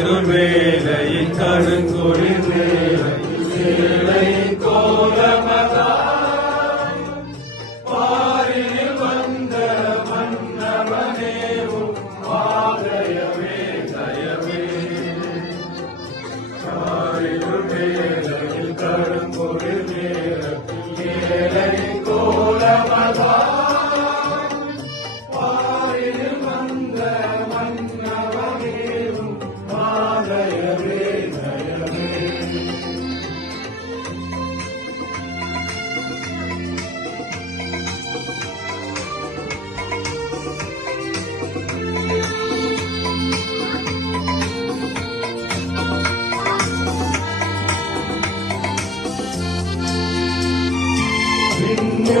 திருவேலையின் கருங்குளிர் வேலை கோலமதா பாரில் வந்த மன்னவனேவும் ஆலயமே தயவே திருவேலையின் கருங்குளிர் வேலை கோலமதா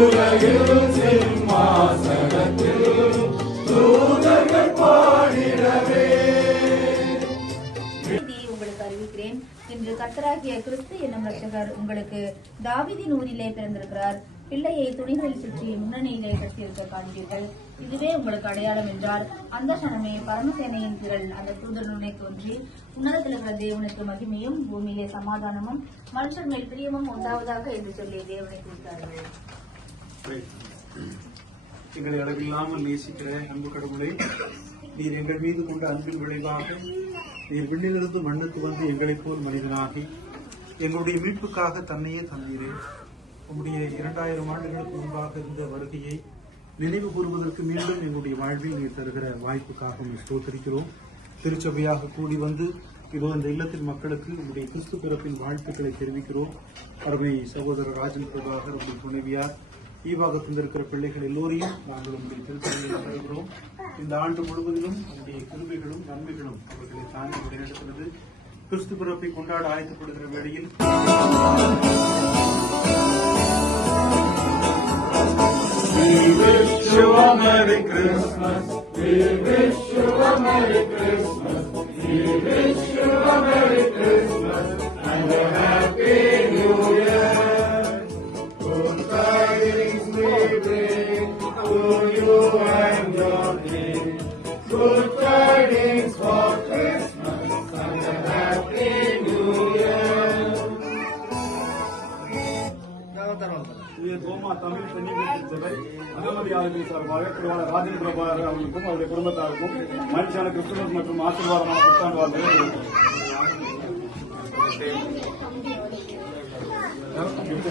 உலகில் சிம்மாசனத்தில் தூதர்கள் பாடிடவே உங்களுக்கு அறிவிக்கிறேன். இன்று கர்த்தராகிய கிறிஸ்து என்னும் ரட்சகர் உங்களுக்கு தாவீதின் ஊரிலே பிறந்திருக்கிறார். பிள்ளையை துணிகளில் சுற்றி முன்னணியிலே கட்டியிருக்க காண்பீர்கள். இதுவே உங்களுக்கு அடையாளம் என்றார். அந்த கணமே பரமசேனையின் திரள் அந்த தூதனுடனே தோன்றி உன்னதத்தில் இருக்கிற தேவனுக்கு மகிமையும் பூமியிலே சமாதானமும் மனுஷர் மேல் பிரியமும் உண்டாவதாக என்று சொல்லி தேவனை குறித்தார்கள். எங்களை அளவில்லாமல் நேசிக்கிற அன்பு கடவுளை, நீர் எங்கள் மீது கொண்ட அன்பின் விளைவாக நீர் விண்ணிலிருந்து மண்ணுக்கு வந்து எங்களைப் போல் மனிதனாகி எங்களுடைய மீட்புக்காக தன்னையே தந்தீரே. உங்களுடைய 2000 ஆண்டுகளுக்கு முன்பாக இருந்த வருகையை நினைவு கூறுவதற்கு மீண்டும் எங்களுடைய வாழ்வில் நீர் தருகிற வாய்ப்புக்காக ஸ்தோத்திரிக்கிறோம். திருச்சபையாக கூடி வந்து இதோ இந்த இல்லத்தின் மக்களுக்கு உங்களுடைய கிறிஸ்து பிறப்பின் வாழ்த்துக்களை தெரிவிக்கிறோம். அருமை சகோதரர் ராஜன் பிரபாகர், உங்களுடைய துணைவியார், ஈவாகத்தில் இருக்கிற பிள்ளைகள் எல்லோரையும் நாங்கள் உங்களுடைய திருச்சபையில் வரவேற்கிறோம். இந்த ஆண்டு முழுவதிலும் உங்களுடைய கிருபைகளும் நன்மைகளும் அவர்களை தாண்டி வழிநடத்துகிறது. கிறிஸ்து பிறப்பை கொண்டாட ஆயத்தப்படுகிற வேளையில் We wish you a Merry Christmas. We wish you a Merry Christmas. We wish you a Merry Christmas and a Happy New Year. Good tidings we bring to you and your King. Good tidings for Christmas and a Happy New Year. Coma Tamil பெண்ணின் சபை அகமதியாளர்கள் சார்பாக திருவாளர் ராஜன் பிரபாகர் அவர்களுக்கும் அவருடைய குடும்பத்தாருக்கும் மகிழ்ச்சியான Christmas மற்றும் ஆசீர்வாதமான புத்தாண்டு வாழ்த்துக்கள்.